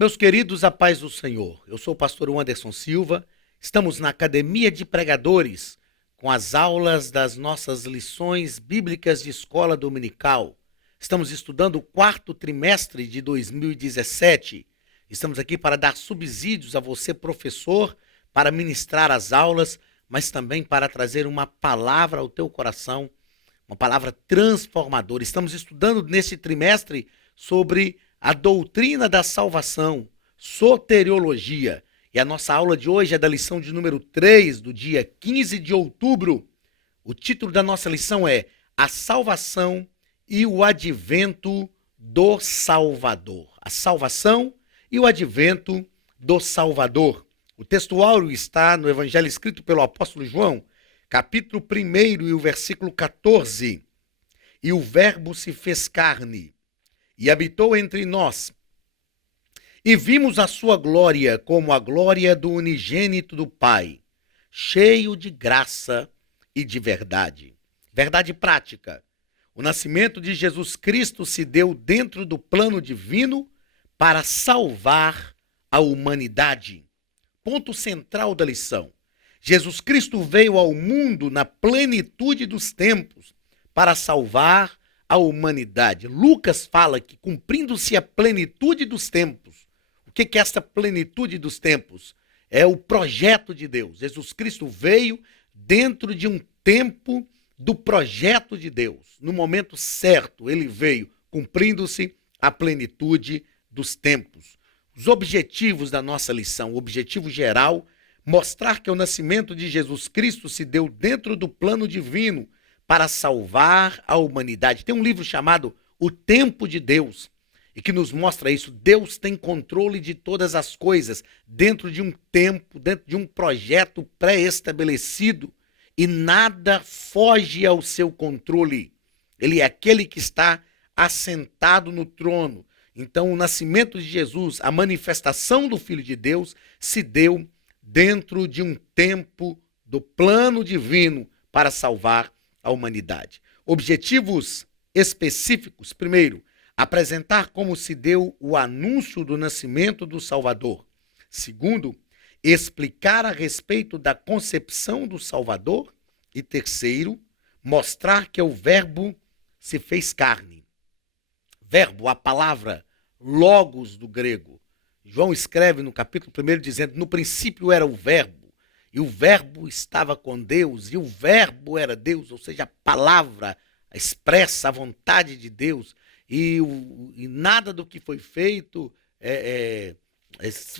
Meus queridos, a paz do Senhor. Eu sou o pastor Anderson Silva. Estamos na Academia de Pregadores com as aulas das nossas lições bíblicas de escola dominical. Estamos estudando o quarto trimestre de 2017. Estamos aqui para dar subsídios a você, professor, para ministrar as aulas, mas também para trazer uma palavra ao teu coração, uma palavra transformadora. Estamos estudando neste trimestre sobre a doutrina da salvação, soteriologia. E a nossa aula de hoje é da lição de número 3, do dia 15 de outubro. O título da nossa lição é A Salvação e o Advento do Salvador. A salvação e o advento do Salvador. O texto áureo está no Evangelho escrito pelo apóstolo João, capítulo 1 e o versículo 14. E o Verbo se fez carne e habitou entre nós, e vimos a sua glória como a glória do unigênito do Pai, cheio de graça e de verdade. Verdade prática. O nascimento de Jesus Cristo se deu dentro do plano divino para salvar a humanidade. Ponto central da lição. Jesus Cristo veio ao mundo na plenitude dos tempos para salvar a humanidade. Lucas fala que, cumprindo-se a plenitude dos tempos, o que é essa plenitude dos tempos? É o projeto de Deus. Jesus Cristo veio dentro de um tempo do projeto de Deus. No momento certo, ele veio, cumprindo-se a plenitude dos tempos. Os objetivos da nossa lição, o objetivo geral, mostrar que o nascimento de Jesus Cristo se deu dentro do plano divino para salvar a humanidade. Tem um livro chamado O Tempo de Deus, e que nos mostra isso. Deus tem controle de todas as coisas, dentro de um tempo, dentro de um projeto pré-estabelecido, e nada foge ao seu controle. Ele é aquele que está assentado no trono. Então, o nascimento de Jesus, a manifestação do Filho de Deus, se deu dentro de um tempo do plano divino para salvar a humanidade. Objetivos específicos. Primeiro, apresentar como se deu o anúncio do nascimento do Salvador. Segundo, explicar a respeito da concepção do Salvador. E terceiro, mostrar que o Verbo se fez carne. Verbo, a palavra logos do grego. João escreve no capítulo 1 dizendo: no princípio era o Verbo, e o Verbo estava com Deus, e o Verbo era Deus, ou seja, a palavra expressa a vontade de Deus, e nada do que foi feito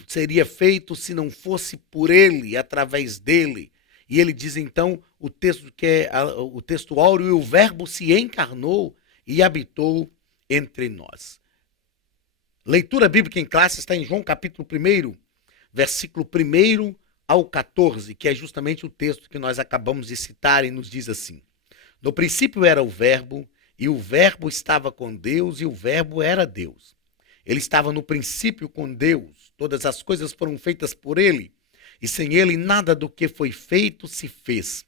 seria feito se não fosse por Ele, através dEle. E ele diz então, o texto que é o texto áureo, e o Verbo se encarnou e habitou entre nós. Leitura bíblica em classe está em João capítulo 1, versículo 1 ao 14, que é justamente o texto que nós acabamos de citar, e nos diz assim: no princípio era o Verbo, e o Verbo estava com Deus, e o Verbo era Deus. Ele estava no princípio com Deus, todas as coisas foram feitas por ele, e sem ele nada do que foi feito se fez.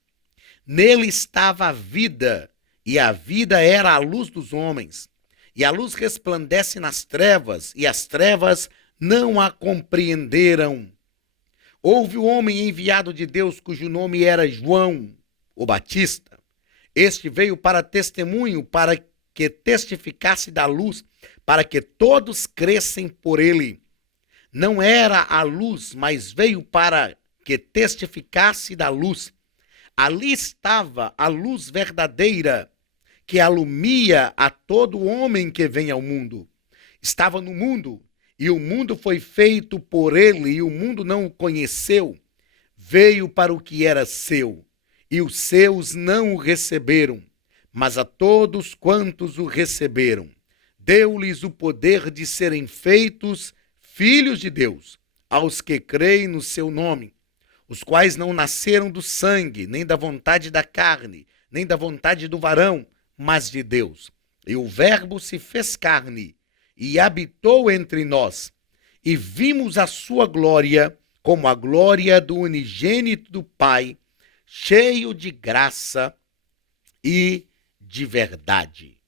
Nele estava a vida, e a vida era a luz dos homens. E a luz resplandece nas trevas, e as trevas não a compreenderam. Houve um homem enviado de Deus, cujo nome era João, o Batista. Este veio para testemunho, para que testificasse da luz, para que todos crescem por ele. Não era a luz, mas veio para que testificasse da luz. Ali estava a luz verdadeira, que alumia a todo homem que vem ao mundo. Estava no mundo, e o mundo foi feito por ele, e o mundo não o conheceu. Veio para o que era seu, e os seus não o receberam. Mas a todos quantos o receberam, deu-lhes o poder de serem feitos filhos de Deus, aos que creem no seu nome, os quais não nasceram do sangue, nem da vontade da carne, nem da vontade do varão, mas de Deus. E o Verbo se fez carne e habitou entre nós, e vimos a sua glória como a glória do unigênito do Pai, cheio de graça e de verdade.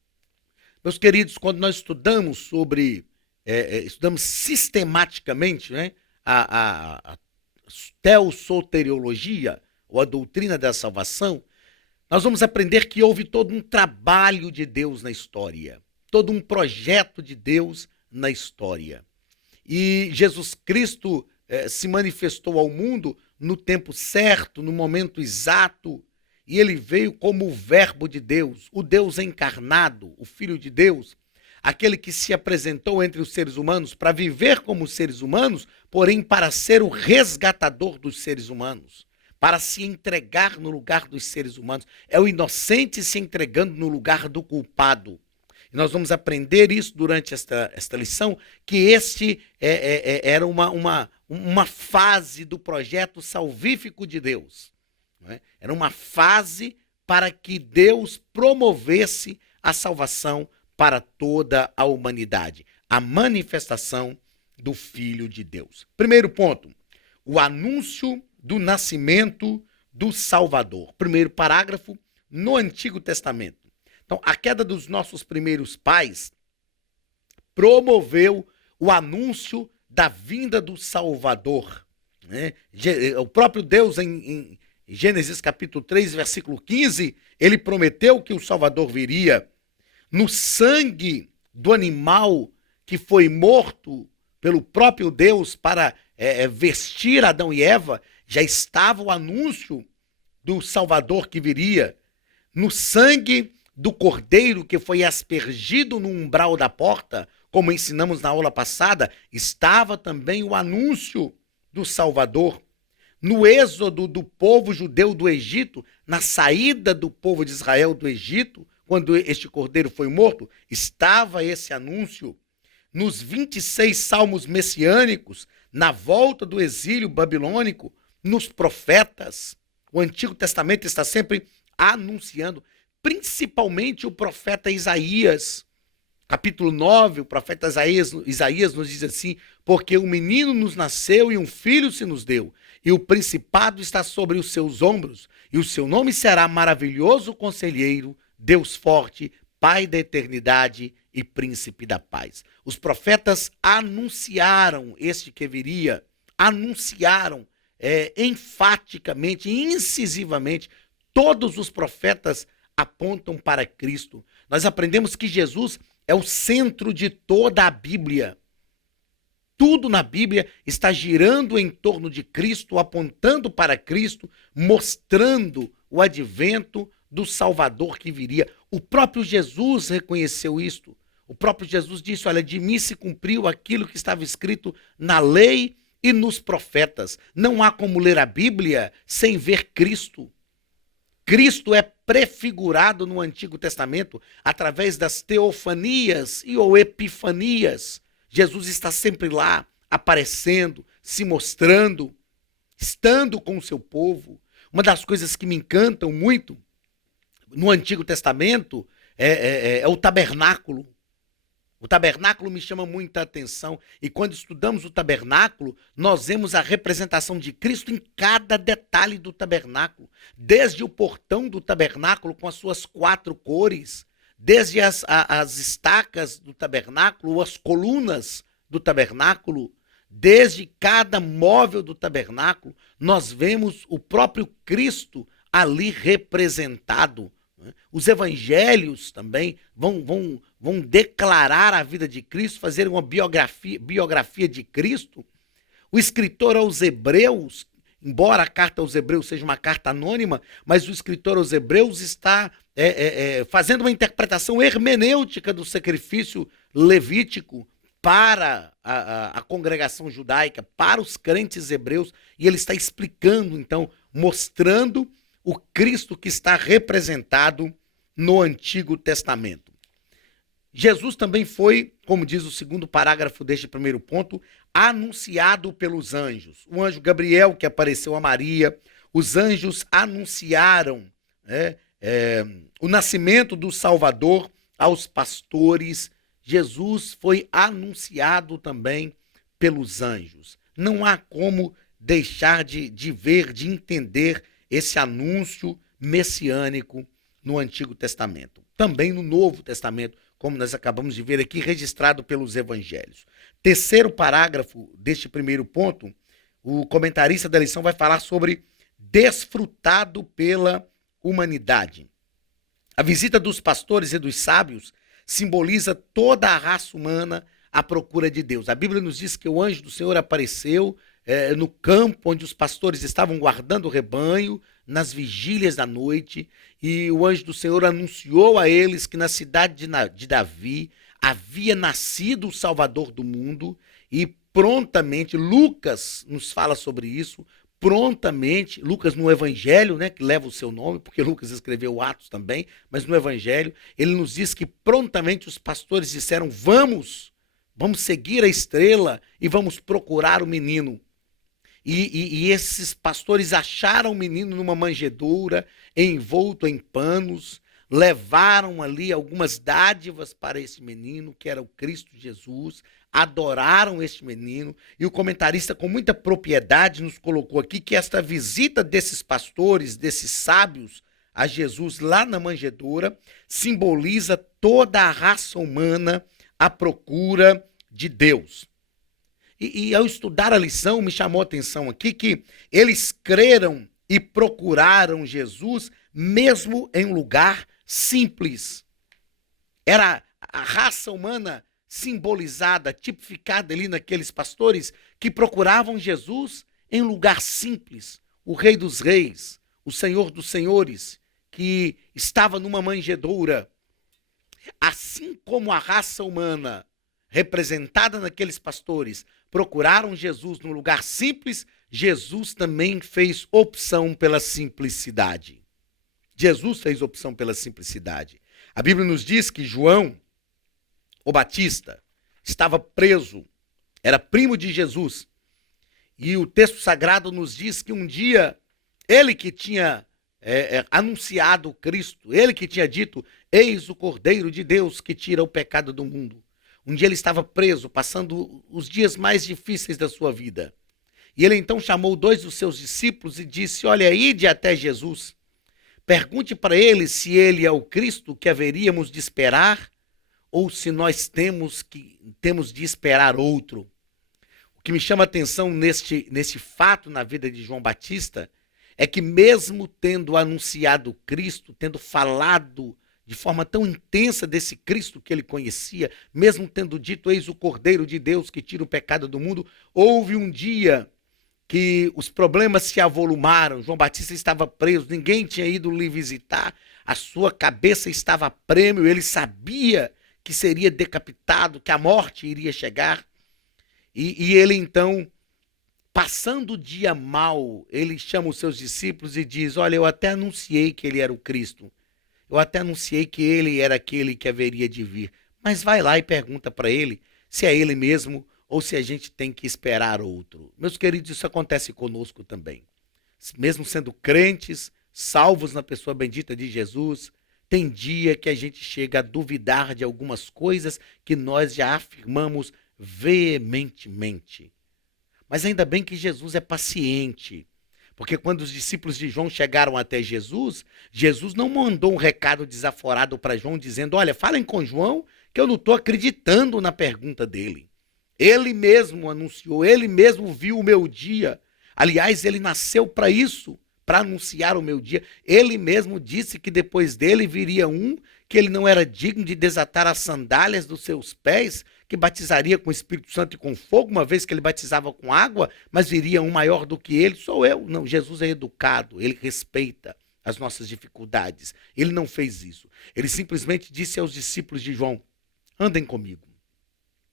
Meus queridos, quando nós estudamos sobre estudamos sistematicamente, né, a teossoteriologia, ou a doutrina da salvação, nós vamos aprender que houve todo um trabalho de Deus na história, todo um projeto de Deus na história. E Jesus Cristo se manifestou ao mundo no tempo certo, no momento exato, e ele veio como o Verbo de Deus, o Deus encarnado, o Filho de Deus, aquele que se apresentou entre os seres humanos para viver como seres humanos, porém para ser o resgatador dos seres humanos, para se entregar no lugar dos seres humanos. É o inocente se entregando no lugar do culpado. E nós vamos aprender isso durante esta lição, que este era uma fase do projeto salvífico de Deus. Não é? Era uma fase para que Deus promovesse a salvação para toda a humanidade. A manifestação do Filho de Deus. Primeiro ponto, o anúncio do nascimento do Salvador. Primeiro parágrafo, no Antigo Testamento. Então, a queda dos nossos primeiros pais promoveu o anúncio da vinda do Salvador. Né? O próprio Deus, em Gênesis capítulo 3, versículo 15, ele prometeu que o Salvador viria. No sangue do animal que foi morto pelo próprio Deus para vestir Adão e Eva, já estava o anúncio do Salvador que viria. No sangue do cordeiro que foi aspergido no umbral da porta, como ensinamos na aula passada, estava também o anúncio do Salvador. No êxodo do povo judeu do Egito, na saída do povo de Israel do Egito, quando este cordeiro foi morto, estava esse anúncio. Nos 26 salmos messiânicos, na volta do exílio babilônico, nos profetas, o Antigo Testamento está sempre anunciando, principalmente o profeta Isaías. Capítulo 9, o profeta Isaías nos diz assim: porque um menino nos nasceu e um filho se nos deu, e o principado está sobre os seus ombros, e o seu nome será Maravilhoso Conselheiro, Deus Forte, Pai da Eternidade e Príncipe da Paz. Os profetas anunciaram este que viria, anunciaram enfaticamente, incisivamente. Todos os profetas apontam para Cristo. Nós aprendemos que Jesus é o centro de toda a Bíblia. Tudo na Bíblia está girando em torno de Cristo, apontando para Cristo, mostrando o advento do Salvador que viria. O próprio Jesus reconheceu isto. O próprio Jesus disse: olha, de mim se cumpriu aquilo que estava escrito na lei e nos profetas. Não há como ler a Bíblia sem ver Cristo. Cristo é prefigurado no Antigo Testamento através das teofanias e ou epifanias. Jesus está sempre lá, aparecendo, se mostrando, estando com o seu povo. Uma das coisas que me encantam muito no Antigo Testamento é o tabernáculo. O tabernáculo me chama muita atenção, e quando estudamos o tabernáculo, nós vemos a representação de Cristo em cada detalhe do tabernáculo, desde o portão do tabernáculo com as suas 4 cores, desde as estacas do tabernáculo, as colunas do tabernáculo, desde cada móvel do tabernáculo, nós vemos o próprio Cristo ali representado. Os evangelhos também vão declarar a vida de Cristo, fazer uma biografia de Cristo. O escritor aos Hebreus, embora a carta aos Hebreus seja uma carta anônima, mas o escritor aos Hebreus está fazendo uma interpretação hermenêutica do sacrifício levítico para a congregação judaica, para os crentes hebreus, e ele está explicando, então, mostrando o Cristo que está representado no Antigo Testamento. Jesus também foi, como diz o segundo parágrafo deste primeiro ponto, anunciado pelos anjos. O anjo Gabriel, que apareceu a Maria, os anjos anunciaram o nascimento do Salvador aos pastores. Jesus foi anunciado também pelos anjos. Não há como deixar de ver, de entender esse anúncio messiânico no Antigo Testamento. também no Novo Testamento, como nós acabamos de ver aqui, registrado pelos evangelhos. Terceiro parágrafo deste primeiro ponto, o comentarista da lição vai falar sobre desfrutado pela humanidade. A visita dos pastores e dos sábios simboliza toda a raça humana à procura de Deus. A Bíblia nos diz que o anjo do Senhor apareceu no campo onde os pastores estavam guardando o rebanho, nas vigílias da noite, e o anjo do Senhor anunciou a eles que na cidade de Davi havia nascido o Salvador do mundo, e prontamente, Lucas nos fala sobre isso, prontamente, Lucas no Evangelho, né, que leva o seu nome, porque Lucas escreveu Atos também, mas no Evangelho, ele nos diz que prontamente os pastores disseram, vamos seguir a estrela e vamos procurar o menino. E esses pastores acharam o menino numa manjedoura, envolto em panos, levaram ali algumas dádivas para esse menino, que era o Cristo Jesus, adoraram este menino, e o comentarista com muita propriedade nos colocou aqui que esta visita desses pastores, desses sábios a Jesus lá na manjedoura, simboliza toda a raça humana à procura de Deus. E ao estudar a lição, me chamou a atenção aqui que eles creram e procuraram Jesus mesmo em um lugar simples. Era a raça humana simbolizada, tipificada ali naqueles pastores que procuravam Jesus em um lugar simples. O Rei dos Reis, o Senhor dos Senhores, que estava numa manjedoura. Assim como a raça humana representada naqueles pastores procuraram Jesus num lugar simples, Jesus também fez opção pela simplicidade. Jesus fez opção pela simplicidade. A Bíblia nos diz que João, o Batista, estava preso, era primo de Jesus. E o texto sagrado nos diz que um dia, ele que tinha anunciado Cristo, ele que tinha dito, eis o Cordeiro de Deus que tira o pecado do mundo. Um dia ele estava preso, passando os dias mais difíceis da sua vida. E ele então chamou 2 dos seus discípulos e disse, olha, ide até Jesus. Pergunte para ele se ele é o Cristo que haveríamos de esperar ou se nós temos de esperar outro. O que me chama a atenção neste fato na vida de João Batista é que mesmo tendo anunciado Cristo, tendo falado de forma tão intensa desse Cristo que ele conhecia, mesmo tendo dito, eis o Cordeiro de Deus que tira o pecado do mundo, houve um dia que os problemas se avolumaram, João Batista estava preso, ninguém tinha ido lhe visitar, a sua cabeça estava a prêmio, ele sabia que seria decapitado, que a morte iria chegar, e ele então, passando o dia mal, ele chama os seus discípulos e diz, olha, eu até anunciei que ele era o Cristo, eu até anunciei que ele era aquele que haveria de vir, mas vai lá e pergunta para ele se é ele mesmo ou se a gente tem que esperar outro. Meus queridos, isso acontece conosco também. Mesmo sendo crentes, salvos na pessoa bendita de Jesus, tem dia que a gente chega a duvidar de algumas coisas que nós já afirmamos veementemente. Mas ainda bem que Jesus é paciente, porque quando os discípulos de João chegaram até Jesus, Jesus não mandou um recado desaforado para João dizendo, olha, falem com João que eu não estou acreditando na pergunta dele. Ele mesmo anunciou, ele mesmo viu o meu dia. Aliás, ele nasceu para isso, para anunciar o meu dia. Ele mesmo disse que depois dele viria um que ele não era digno de desatar as sandálias dos seus pés, que batizaria com o Espírito Santo e com fogo, uma vez que ele batizava com água, mas viria um maior do que ele, sou eu. Não, Jesus é educado, ele respeita as nossas dificuldades. Ele não fez isso. Ele simplesmente disse aos discípulos de João, andem comigo.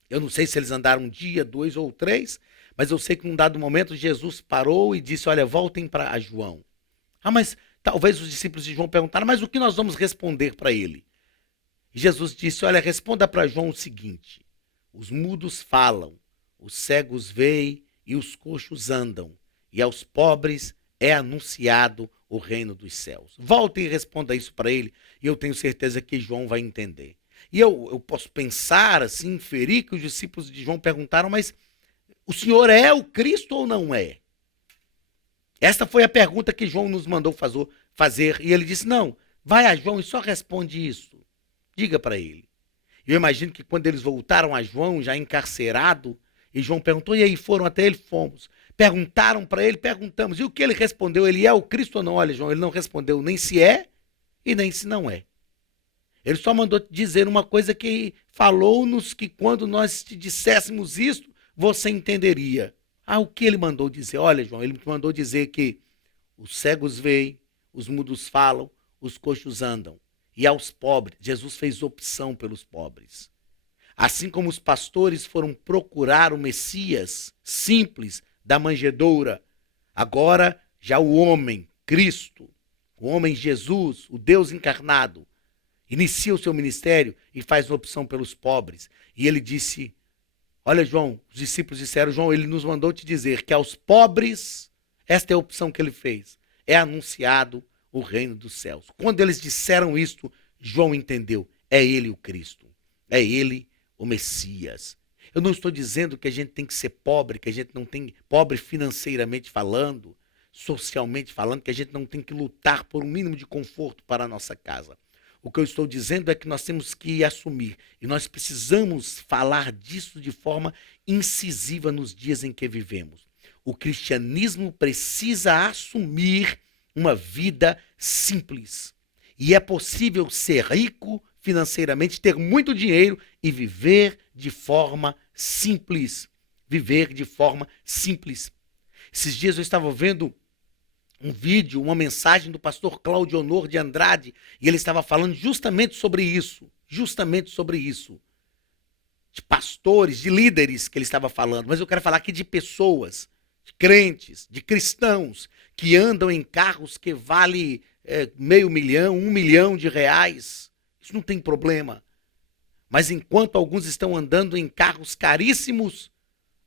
Eu não sei se eles andaram 1 dia, 2 ou 3, mas eu sei que num dado momento Jesus parou e disse, olha, voltem para João. Ah, mas talvez os discípulos de João perguntaram, mas o que nós vamos responder para ele? E Jesus disse, olha, responda para João o seguinte, os mudos falam, os cegos veem e os coxos andam, e aos pobres é anunciado o reino dos céus. Volte e responda isso para ele, e eu tenho certeza que João vai entender. E eu posso pensar, assim, inferir que os discípulos de João perguntaram, mas o Senhor é o Cristo ou não é? Esta foi a pergunta que João nos mandou fazer, e ele disse, não, vai a João e só responde isso. Diga para ele. Eu imagino que quando eles voltaram a João, já encarcerado, e João perguntou, e aí foram até ele? Fomos. Perguntaram para ele, perguntamos. E o que ele respondeu? Ele é o Cristo ou não? Olha, João, ele não respondeu nem se é e nem se não é. Ele só mandou dizer uma coisa que falou-nos que quando nós te disséssemos isto, você entenderia. Ah, o que ele mandou dizer? Olha, João, ele mandou dizer que os cegos veem, os mudos falam, os coxos andam. E aos pobres, Jesus fez opção pelos pobres. Assim como os pastores foram procurar o Messias simples da manjedoura, agora já o homem, Cristo, o homem Jesus, o Deus encarnado, inicia o seu ministério e faz uma opção pelos pobres. E ele disse, olha João, os discípulos disseram, João, ele nos mandou te dizer que aos pobres, esta é a opção que ele fez, é anunciado o reino dos céus. Quando eles disseram isto, João entendeu, é ele o Cristo, é ele o Messias. Eu não estou dizendo que a gente tem que ser pobre, que a gente não tem, pobre financeiramente falando, socialmente falando, que a gente não tem que lutar por um mínimo de conforto para a nossa casa. O que eu estou dizendo é que nós temos que assumir, e nós precisamos falar disso de forma incisiva nos dias em que vivemos. O cristianismo precisa assumir uma vida simples. E é possível ser rico financeiramente, ter muito dinheiro e viver de forma simples. Viver de forma simples. Esses dias eu estava vendo um vídeo, uma mensagem do pastor Cláudio Honor de Andrade, e ele estava falando justamente sobre isso, de pastores, de líderes que ele estava falando, mas eu quero falar aqui de pessoas, de crentes, de cristãos, que andam em carros que valem R$500.000, R$1.000.000, isso não tem problema, mas enquanto alguns estão andando em carros caríssimos,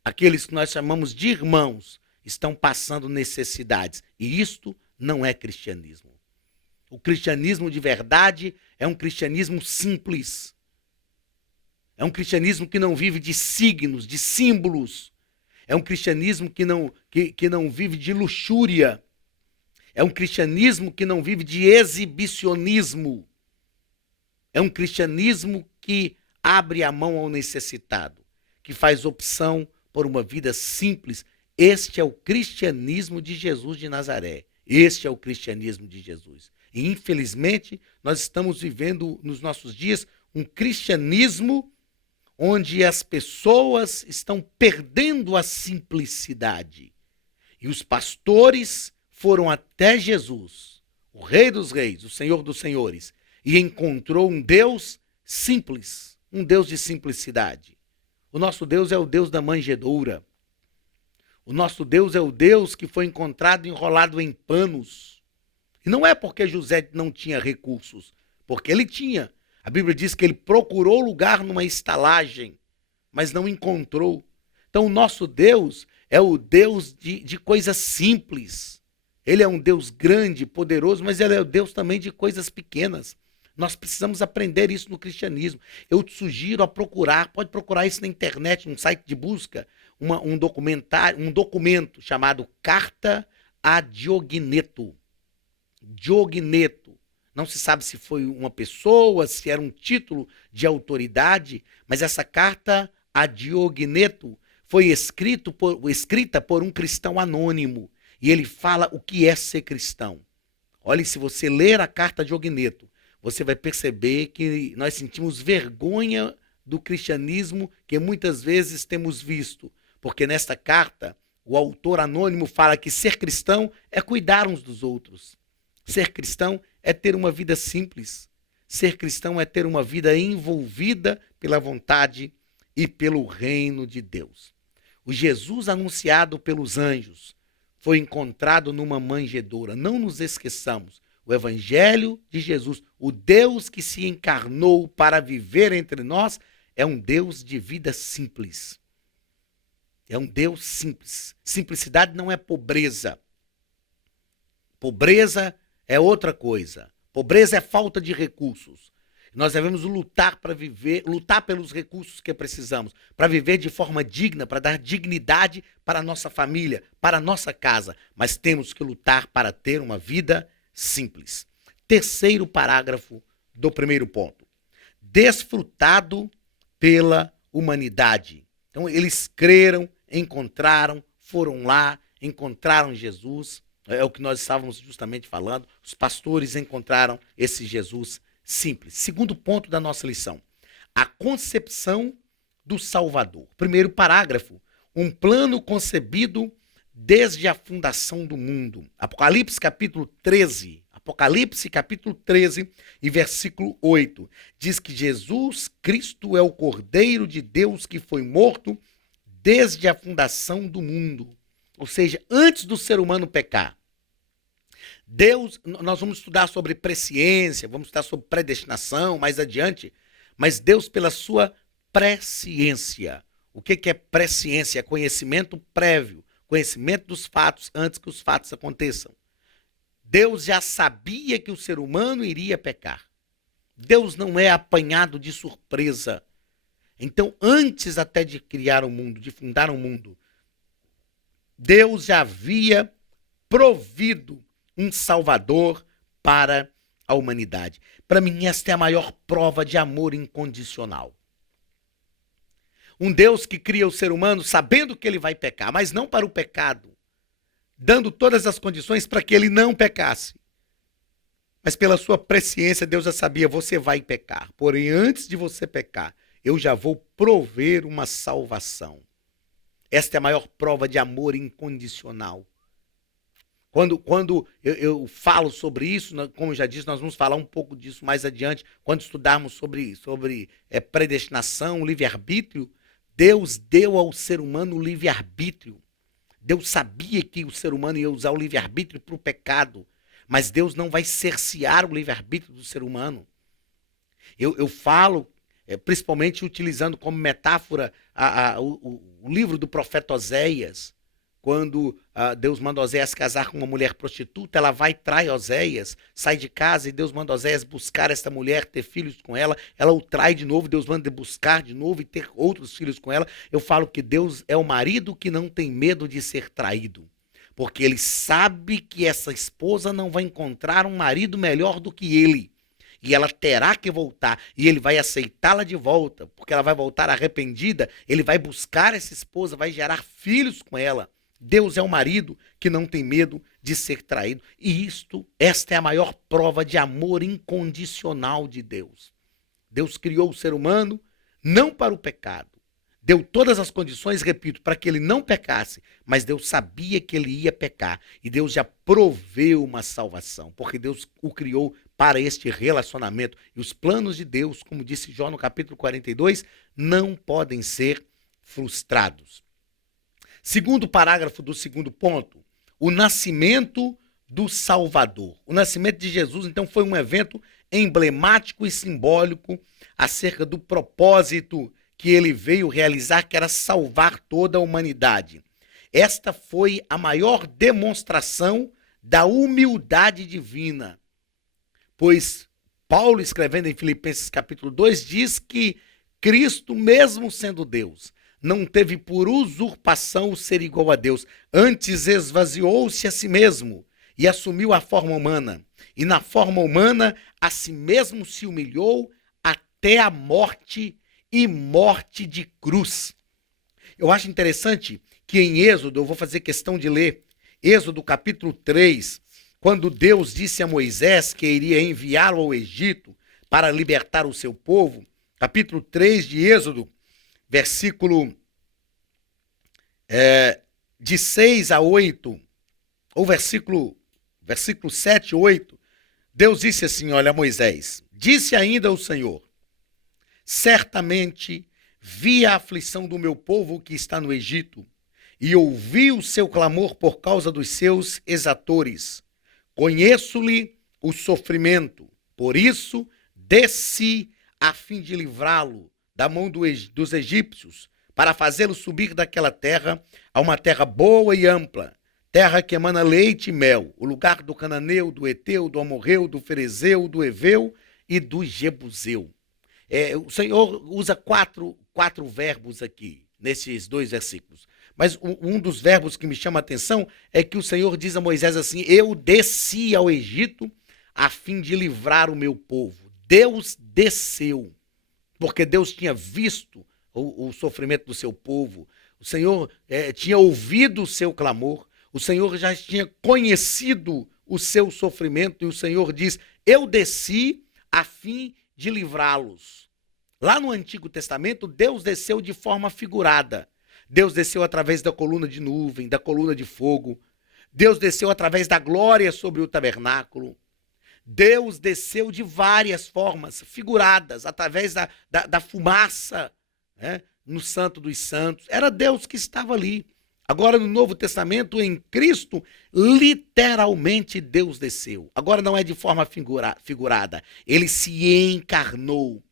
aqueles que nós chamamos de irmãos, estão passando necessidades. E isto não é cristianismo. O cristianismo de verdade é um cristianismo simples. É um cristianismo que não vive de signos, de símbolos. É um cristianismo que não vive de luxúria. É um cristianismo que não vive de exibicionismo. É um cristianismo que abre a mão ao necessitado, que faz opção por uma vida simples. Este é o cristianismo de Jesus de Nazaré. Este é o cristianismo de Jesus. E, infelizmente, nós estamos vivendo nos nossos dias um cristianismo onde as pessoas estão perdendo a simplicidade. E os pastores foram até Jesus, o Rei dos Reis, o Senhor dos Senhores, e encontrou um Deus simples, um Deus de simplicidade. O nosso Deus é o Deus da manjedoura. O nosso Deus é o Deus que foi encontrado enrolado em panos. E não é porque José não tinha recursos, porque ele tinha. A Bíblia diz que ele procurou lugar numa estalagem, mas não encontrou. Então o nosso Deus é o Deus de coisas simples. Ele é um Deus grande, poderoso, mas ele é o Deus também de coisas pequenas. Nós precisamos aprender isso no cristianismo. Eu te sugiro a procurar, pode procurar isso na internet, num site de busca, um documento chamado Carta a Diogneto. Diogneto. Não se sabe se foi uma pessoa, se era um título de autoridade, mas essa carta a Diogneto foi escrita por um cristão anônimo. E ele fala o que é ser cristão. Olha, se você ler a carta a Diogneto, você vai perceber que nós sentimos vergonha do cristianismo que muitas vezes temos visto. Porque nesta carta, o autor anônimo fala que ser cristão é cuidar uns dos outros. Ser cristão é ter uma vida simples. Ser cristão é ter uma vida envolvida pela vontade e pelo reino de Deus. O Jesus anunciado pelos anjos foi encontrado numa manjedoura. Não nos esqueçamos. O Evangelho de Jesus, o Deus que se encarnou para viver entre nós, é um Deus de vida simples. É um Deus simples. Simplicidade não é pobreza. Pobreza é outra coisa. Pobreza é falta de recursos. Nós devemos lutar para viver, lutar pelos recursos que precisamos, para viver de forma digna, para dar dignidade para a nossa família, para a nossa casa. Mas temos que lutar para ter uma vida simples. Terceiro parágrafo do primeiro ponto. desfrutado pela humanidade. Então, eles creram, encontraram, foram lá, encontraram Jesus. É o que nós estávamos justamente falando. Os pastores encontraram esse Jesus simples. Segundo ponto da nossa lição: a concepção do Salvador. Primeiro parágrafo: um plano concebido desde a fundação do mundo. Apocalipse capítulo 13. Apocalipse capítulo 13 e versículo 8. Diz que Jesus Cristo é o Cordeiro de Deus que foi morto desde a fundação do mundo. Ou seja, antes do ser humano pecar. Deus, nós vamos estudar sobre presciência, vamos estudar sobre predestinação mais adiante, mas Deus, pela sua presciência. O que é presciência? É conhecimento prévio, conhecimento dos fatos antes que os fatos aconteçam. Deus já sabia que o ser humano iria pecar. Deus não é apanhado de surpresa. Então, antes até de criar o mundo, de fundar o mundo, Deus já havia provido um Salvador para a humanidade. Para mim, esta é a maior prova de amor incondicional. Um Deus que cria o ser humano sabendo que ele vai pecar, mas não para o pecado, dando todas as condições para que ele não pecasse. Mas pela sua presciência, Deus já sabia: você vai pecar. Porém, antes de você pecar, eu já vou prover uma salvação. Esta é a maior prova de amor incondicional. Quando eu falo sobre isso, como eu já disse, nós vamos falar um pouco disso mais adiante, quando estudarmos sobre predestinação, livre-arbítrio. Deus deu ao ser humano o livre-arbítrio. Deus sabia que o ser humano ia usar o livre-arbítrio para o pecado, mas Deus não vai cercear o livre-arbítrio do ser humano. Eu falo, principalmente utilizando como metáfora o livro do profeta Oséias. Quando Deus manda Oséias casar com uma mulher prostituta, ela vai, trai Oséias, sai de casa e Deus manda Oséias buscar esta mulher, ter filhos com ela. Ela o trai de novo, Deus manda buscar de novo e ter outros filhos com ela. Eu falo que Deus é o marido que não tem medo de ser traído, porque ele sabe que essa esposa não vai encontrar um marido melhor do que ele. E ela terá que voltar, e ele vai aceitá-la de volta, porque ela vai voltar arrependida. Ele vai buscar essa esposa, vai gerar filhos com ela. Deus é um marido que não tem medo de ser traído. E esta é a maior prova de amor incondicional de Deus. Deus criou o ser humano não para o pecado. Deu todas as condições, repito, para que ele não pecasse, mas Deus sabia que ele ia pecar. E Deus já proveu uma salvação, porque Deus o criou para este relacionamento. E os planos de Deus, como disse Jó no capítulo 42, não podem ser frustrados. Segundo parágrafo do segundo ponto, o nascimento do Salvador. O nascimento de Jesus, então, foi um evento emblemático e simbólico acerca do propósito que ele veio realizar, que era salvar toda a humanidade. Esta foi a maior demonstração da humildade divina, pois Paulo, escrevendo em Filipenses capítulo 2, diz que Cristo, mesmo sendo Deus, não teve por usurpação o ser igual a Deus, antes esvaziou-se a si mesmo e assumiu a forma humana. E na forma humana, a si mesmo se humilhou até a morte e morte de cruz. Eu acho interessante que em Êxodo, eu vou fazer questão de ler, Êxodo capítulo 3, quando Deus disse a Moisés que iria enviá-lo ao Egito para libertar o seu povo, capítulo 3 de Êxodo, versículo de 6 a 8, ou versículo 7 e 8, Deus disse assim: olha, Moisés, disse ainda o Senhor, certamente vi a aflição do meu povo que está no Egito, e ouvi o seu clamor por causa dos seus exatores. Conheço-lhe o sofrimento, por isso desci a fim de livrá-lo da mão dos egípcios, para fazê-lo subir daquela terra a uma terra boa e ampla, terra que emana leite e mel, o lugar do cananeu, do eteu, do amorreu, do ferezeu, do eveu e do jebuseu. O Senhor usa quatro verbos aqui, nesses dois versículos. Mas um dos verbos que me chama a atenção é que o Senhor diz a Moisés assim: eu desci ao Egito a fim de livrar o meu povo. Deus desceu. porque Deus tinha visto o sofrimento do seu povo, o Senhor tinha ouvido o seu clamor, o Senhor já tinha conhecido o seu sofrimento, e o Senhor diz: eu desci a fim de livrá-los. Lá no Antigo Testamento, Deus desceu de forma figurada. Deus desceu através da coluna de nuvem, da coluna de fogo. Deus desceu através da glória sobre o tabernáculo. Deus desceu de várias formas figuradas, através da fumaça, né, no Santo dos Santos. Era Deus que estava ali. Agora, no Novo Testamento, em Cristo, literalmente Deus desceu. Agora não é de forma figurada. Ele se encarnou.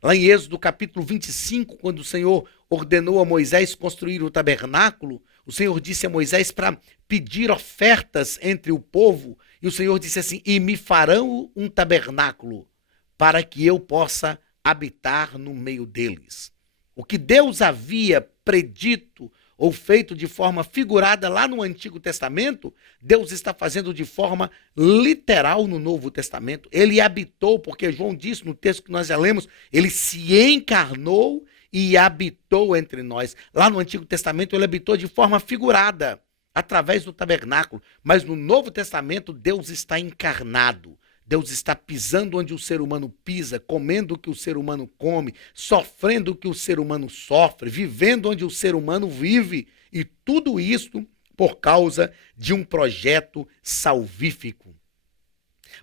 Lá em Êxodo capítulo 25, quando o Senhor ordenou a Moisés construir o tabernáculo, o Senhor disse a Moisés para pedir ofertas entre o povo, e o Senhor disse assim: e me farão um tabernáculo para que eu possa habitar no meio deles. O que Deus havia predito ou feito de forma figurada lá no Antigo Testamento, Deus está fazendo de forma literal no Novo Testamento. Ele habitou, porque João disse no texto que nós já lemos, ele se encarnou e habitou entre nós. Lá no Antigo Testamento ele habitou de forma figurada, através do tabernáculo. Mas no Novo Testamento Deus está encarnado. Deus está pisando onde o ser humano pisa, comendo o que o ser humano come, sofrendo o que o ser humano sofre, vivendo onde o ser humano vive. E tudo isso por causa de um projeto salvífico.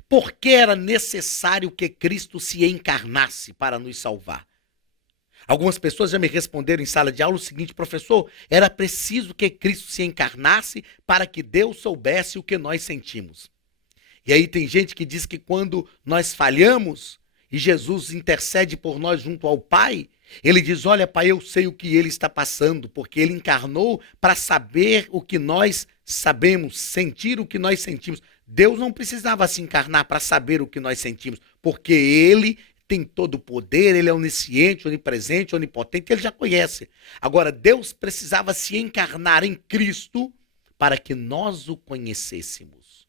Por que era necessário que Cristo se encarnasse para nos salvar? Algumas pessoas já me responderam em sala de aula o seguinte: professor, era preciso que Cristo se encarnasse para que Deus soubesse o que nós sentimos. E aí tem gente que diz que quando nós falhamos e Jesus intercede por nós junto ao Pai, ele diz: olha, Pai, eu sei o que ele está passando, porque ele encarnou para saber o que nós sabemos, sentir o que nós sentimos. Deus não precisava se encarnar para saber o que nós sentimos, porque ele tem todo o poder, ele é onisciente, onipresente, onipotente, ele já conhece. Agora, Deus precisava se encarnar em Cristo para que nós o conhecêssemos.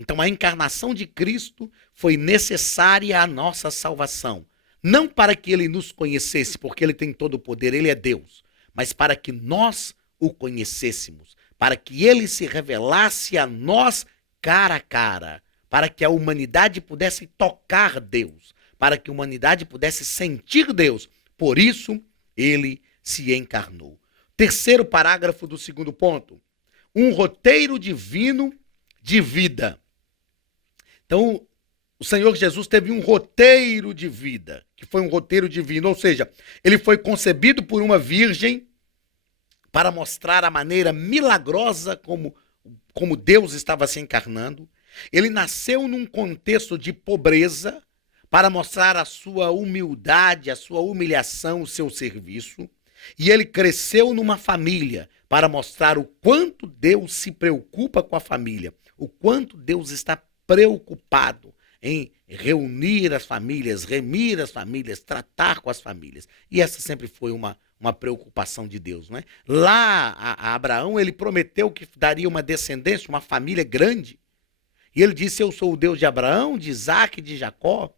Então, a encarnação de Cristo foi necessária à nossa salvação. Não para que ele nos conhecesse, porque ele tem todo o poder, ele é Deus, mas para que nós o conhecêssemos, para que ele se revelasse a nós cara a cara, para que a humanidade pudesse tocar Deus, para que a humanidade pudesse sentir Deus. Por isso, ele se encarnou. Terceiro parágrafo do segundo ponto. Um roteiro divino de vida. Então, o Senhor Jesus teve um roteiro de vida, que foi um roteiro divino, ou seja, ele foi concebido por uma virgem para mostrar a maneira milagrosa como Deus estava se encarnando. Ele nasceu num contexto de pobreza para mostrar a sua humildade, a sua humilhação, o seu serviço. E ele cresceu numa família para mostrar o quanto Deus se preocupa com a família, o quanto Deus está preocupado em reunir as famílias, remir as famílias, tratar com as famílias. E essa sempre foi uma preocupação de Deus, né? Lá a Abraão, ele prometeu que daria uma descendência, uma família grande. E ele disse: eu sou o Deus de Abraão, de Isaac e de Jacó.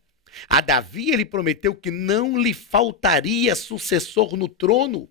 A Davi, ele prometeu que não lhe faltaria sucessor no trono.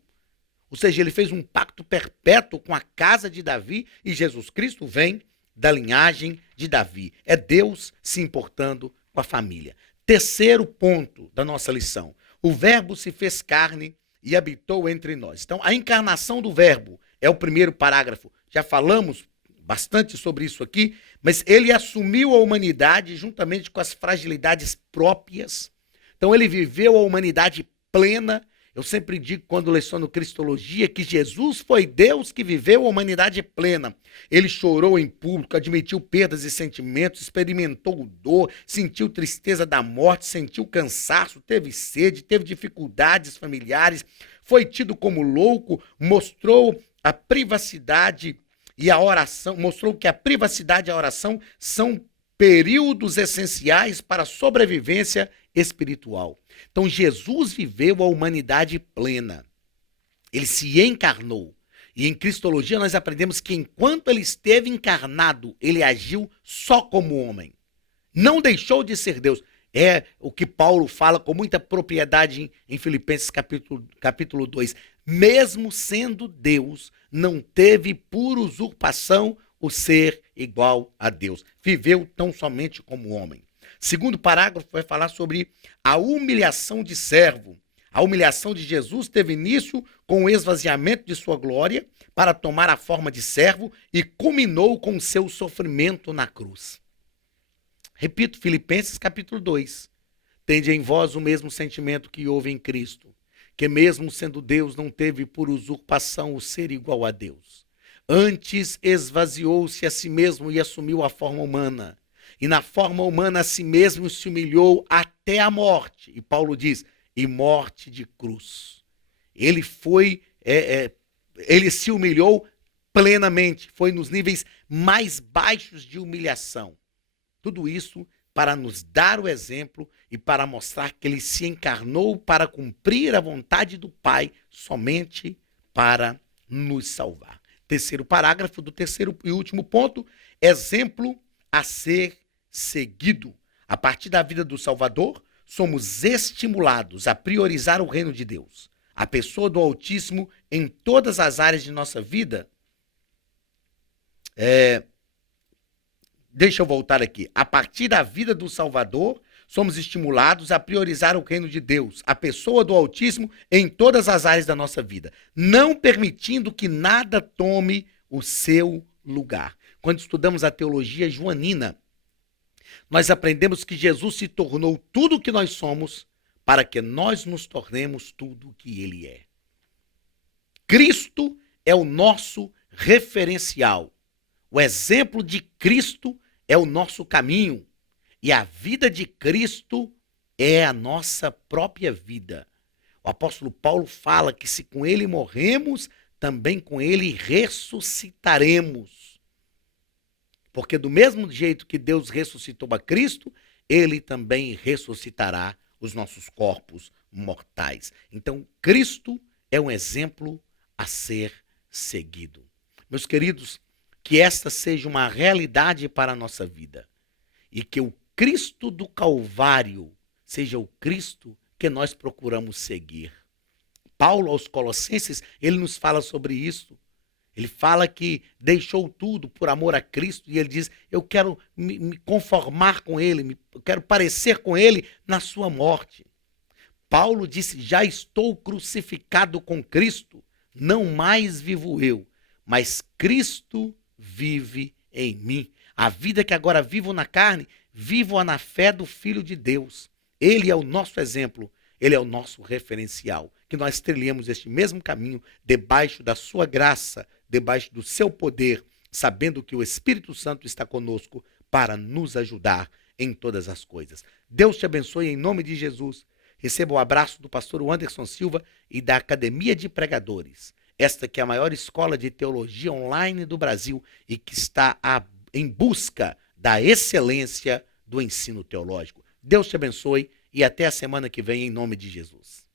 Ou seja, ele fez um pacto perpétuo com a casa de Davi, e Jesus Cristo vem da linhagem de Davi. É Deus se importando com a família. Terceiro ponto da nossa lição. O Verbo se fez carne e habitou entre nós. Então, a encarnação do Verbo é o primeiro parágrafo. Já falamos bastante sobre isso aqui, mas ele assumiu a humanidade juntamente com as fragilidades próprias. Então, ele viveu a humanidade plena. Eu sempre digo, quando leciono Cristologia, que Jesus foi Deus que viveu a humanidade plena. Ele chorou em público, admitiu perdas e sentimentos, experimentou dor, sentiu tristeza da morte, sentiu cansaço, teve sede, teve dificuldades familiares, foi tido como louco, mostrou a privacidade e a oração, mostrou que a privacidade e a oração são períodos essenciais para a sobrevivência espiritual. Então, Jesus viveu a humanidade plena. Ele se encarnou. E em Cristologia nós aprendemos que enquanto ele esteve encarnado, ele agiu só como homem. Não deixou de ser Deus. É o que Paulo fala com muita propriedade em Filipenses capítulo 2. Mesmo sendo Deus, não teve por usurpação o ser igual a Deus. Viveu tão somente como homem. Segundo parágrafo vai falar sobre a humilhação de servo. A humilhação de Jesus teve início com o esvaziamento de sua glória para tomar a forma de servo e culminou com o seu sofrimento na cruz. Repito, Filipenses capítulo 2. Tende em vós o mesmo sentimento que houve em Cristo, que mesmo sendo Deus não teve por usurpação o ser igual a Deus. Antes esvaziou-se a si mesmo e assumiu a forma humana. E na forma humana a si mesmo se humilhou até a morte. E Paulo diz, e morte de cruz. Ele ele se humilhou plenamente, foi nos níveis mais baixos de humilhação. Tudo isso para nos dar o exemplo e para mostrar que ele se encarnou para cumprir a vontade do Pai, somente para nos salvar. Terceiro parágrafo do terceiro e último ponto, exemplo a ser seguido. A partir da vida do Salvador, somos estimulados a priorizar o reino de Deus. A pessoa do Altíssimo em todas as áreas de nossa vida. Deixa eu voltar aqui. A partir da vida do Salvador, somos estimulados a priorizar o reino de Deus, a pessoa do Altíssimo em todas as áreas da nossa vida, não permitindo que nada tome o seu lugar. Quando estudamos a teologia joanina, nós aprendemos que Jesus se tornou tudo o que nós somos para que nós nos tornemos tudo o que ele é. Cristo é o nosso referencial. O exemplo de Cristo é o nosso caminho. E a vida de Cristo é a nossa própria vida. O apóstolo Paulo fala que se com ele morremos, também com ele ressuscitaremos. Porque do mesmo jeito que Deus ressuscitou a Cristo, ele também ressuscitará os nossos corpos mortais. Então, Cristo é um exemplo a ser seguido. Meus queridos, que esta seja uma realidade para a nossa vida e que o Cristo do Calvário seja o Cristo que nós procuramos seguir. Paulo aos Colossenses, ele nos fala sobre isso. Ele fala que deixou tudo por amor a Cristo e ele diz, eu quero me conformar com ele, eu quero parecer com ele na sua morte. Paulo disse, já estou crucificado com Cristo, não mais vivo eu, mas Cristo vive em mim. A vida que agora vivo na carne, vivo-a na fé do Filho de Deus. Ele é o nosso exemplo, ele é o nosso referencial. Que nós trilhemos este mesmo caminho debaixo da sua graça, debaixo do seu poder, sabendo que o Espírito Santo está conosco para nos ajudar em todas as coisas. Deus te abençoe em nome de Jesus. Receba o abraço do pastor Anderson Silva e da Academia de Pregadores. Esta que é a maior escola de teologia online do Brasil e que está em busca da excelência do ensino teológico. Deus te abençoe e até a semana que vem em nome de Jesus.